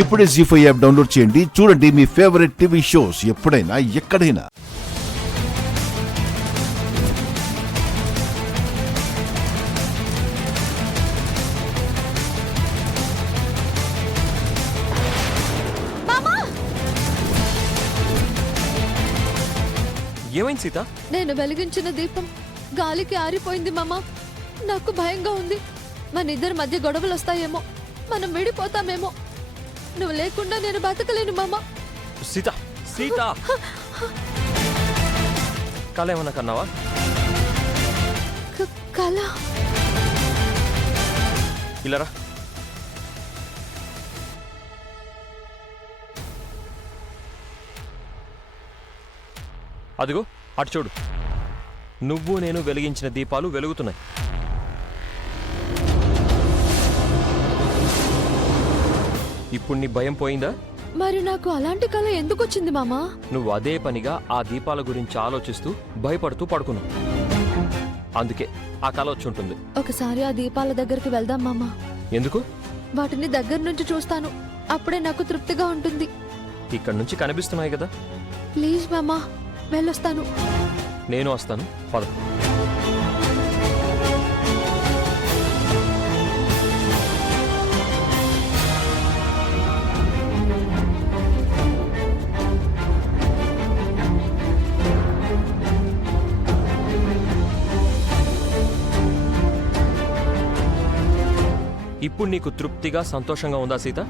ఇప్పుడే జీ5 app download చేయండి. చూడండి మీ ఫేవరెట్ టీవీ షోస్ ఎప్పుడైనా ఎక్కడైనా. ఏమైంది సీత? నేను వెలిగించిన దీపం గాలికి ఆరిపోయింది మామ. నాకు భయంగా ఉంది. మన ఇద్దరి మధ్య గొడవలు వస్తాయేమో, మనం విడిపోతామేమో. నువ్వు లేకుండా నేను బతకలేను మామ. సీత సీత కళ ఏమన్నా కన్నావా? కళ? ఇలా రా. అదిగో అటు చూడు, నువ్వు నేను వెలిగించిన దీపాలు వెలుగుతున్నాయి. ఇప్పుడు నీ భయం పోయిందా? మరి నాకు అలాంటి కళ ఎందుకు వచ్చింది మామా? నువ్వు అదే పనిగా ఆ దీపాల గురించి ఆలోచిస్తూ భయపడుతూ పడుకున్నావు. అందుకే ఆ కళ వచ్చి ఉంటుంది. ఒకసారి ఆ దీపాల దగ్గరికి వెళ్దాం మామా. ఎందుకు? వాటిని దగ్గర నుంచి చూస్తాను, అప్పుడే నాకు తృప్తిగా ఉంటుంది. ఇక్కడ నుంచి కనిపిస్తున్నాయి కదా. ప్లీజ్ మామా, వెళ్ళొస్తాను. నేను వస్తాను, పద. ఇప్పుడు నీకు తృప్తిగా సంతోషంగా ఉందా సీత?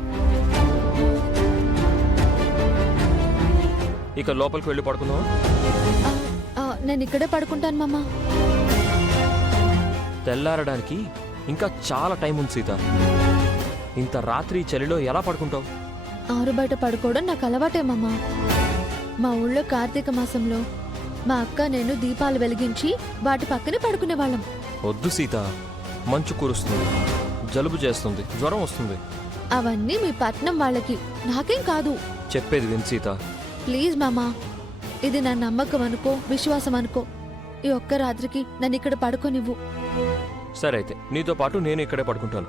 ఇక లోపలికి వెళ్ళి పడుకుందావా? నేను ఇక్కడే పడుకుంటాను మామా. తెల్లారడానికి ఇంకా చాలా టైం ఉంది సీత. ఇంత రాత్రి చలిలో ఎలా పడుకుంటావు? ఆరు బయట పడుకోవడం నాకు అలవాటే మామా. మా ఊళ్ళో కార్తీక మాసంలో మా అక్క నేను దీపాలు వెలిగించి వాటి పక్కనే పడుకునేవాళ్ళం. వద్దు సీత, మంచు కురుస్తుంది, జలుబు చేస్తుంది, జ్వరం వస్తుంది. అవన్నీ మీ పట్నం వాళ్ళకి, నాకేం కాదు. చెప్పేది విను సీత. ప్లీజ్ మామా, ఇది నా నమ్మకం అనుకో, విశ్వాసం అనుకో. ఈ ఒక్క రాత్రికి నన్ను ఇక్కడ పడుకోనివ్వు. సరే అయితే నీతో పాటు నేను ఇక్కడే పడుకుంటాను.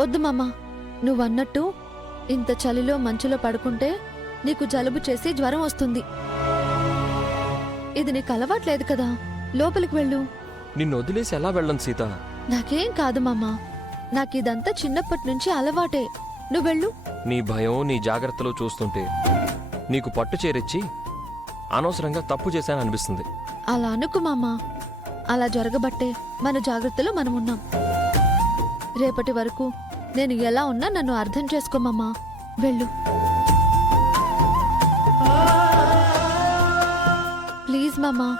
వద్దు మామా, నువ్వన్నట్టు ఇంత చలిలో మంచులో పడుకుంటే నీకు జలుబు చేసి జ్వరం వస్తుంది. ఇది నీకు అలవాట్లేదు కదా, లోపలికి వెళ్ళు. నిన్ను వదిలేసి ఎలా వెళ్ళను సీత? నాకేం కాదు మామా, నాకిదంతా చిన్నప్పటి నుంచి అలవాటే. నువ్వెళ్ళు. నీ భయం, నీ జాగ్రత్తలు చూస్తుంటే నీకు పట్టు చేరిచ్చి అనవసరంగా తప్పు చేశాననిపిస్తుంది. అలా అనుకు మామా, అలా జరగబట్టే మన జాగ్రత్తలో మనమున్నాం. రేపటి వరకు నేను ఎలా ఉన్నా నన్ను అర్థం చేసుకోమమ్మా. వెళ్ళు ప్లీజ్ మామా.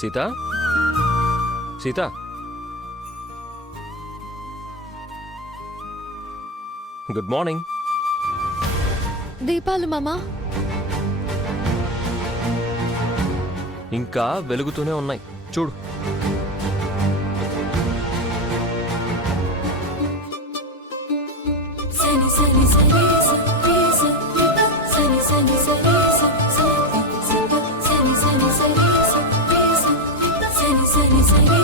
Sita Sita good morning. దీపాలు మామా. ఇంకా వెలుగుతూనే ఉన్నాయి చూడు. Sunny, sunny, sunny, sunny, sunny, sunny, sunny, sunny, sunny, sunny, sunny, sunny,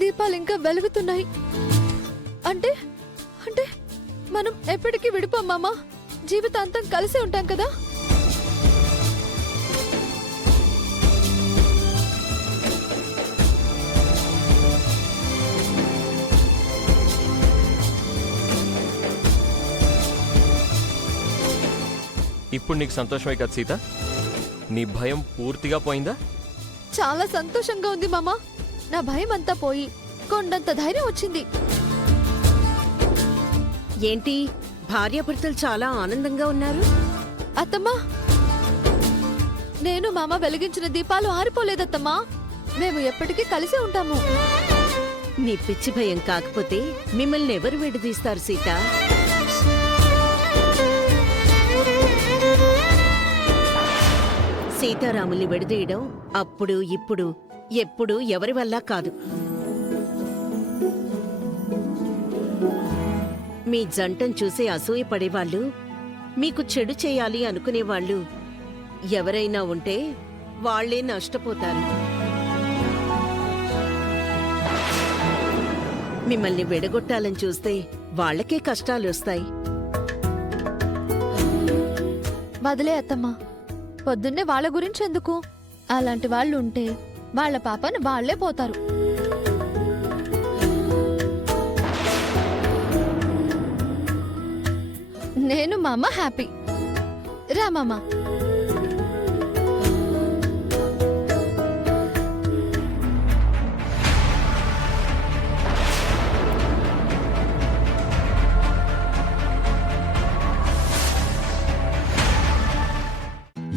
దీపాలు ఇంకా వెలుగుతున్నాయి అంటే అంటే మనం ఎప్పటికీ విడిపోం మామా. జీవితాంతం కలిసి ఉంటాం కదా. ఇప్పుడు నీకు సంతోషమే కదా సీత? నీ భయం పూర్తిగా పోయిందా? చాలా సంతోషంగా ఉంది మామా. నా భయం అంతా పోయి కొండంత ధైర్యం వచ్చింది. ఏంటి భార్యాభర్తలు చాలా ఆనందంగా ఉన్నారు? అత్తమ్మా, నేను మామ వెలిగించిన దీపాలు ఆరిపోలేదత్తమ్మా. మేము ఎప్పటికీ కలిసి ఉంటాము. నీ పిచ్చి భయం కాకపోతే మిమ్మల్ని ఎవరు విడదీస్తారు సీత? సీతారాముల్ని విడదీయడం అప్పుడు ఇప్పుడు ఎప్పుడు ఎవరి వల్ల కాదు. మీ జంటను చూసి అసూయపడేవాళ్ళు, మీకు చెడు చేయాలి అనుకునేవాళ్ళు ఎవరైనా ఉంటే వాళ్లే నష్టపోతారు. మిమ్మల్ని విడగొట్టాలని చూస్తే వాళ్లకే కష్టాలు వస్తాయి. వదిలే అత్తమ్మా, పొద్దున్నే వాళ్ళ గురించి ఎందుకు? అలాంటి వాళ్ళు ఉంటే వాళ్ళ పాపను వాళ్లే పోతారు. నేను మామ హ్యాపీ. రా మామా.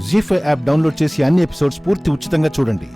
జీ5 యాప్ డౌన్లోడ్ చేసి అన్ని ఎపిసోడ్స్ పూర్తి ఉచితంగా చూడండి.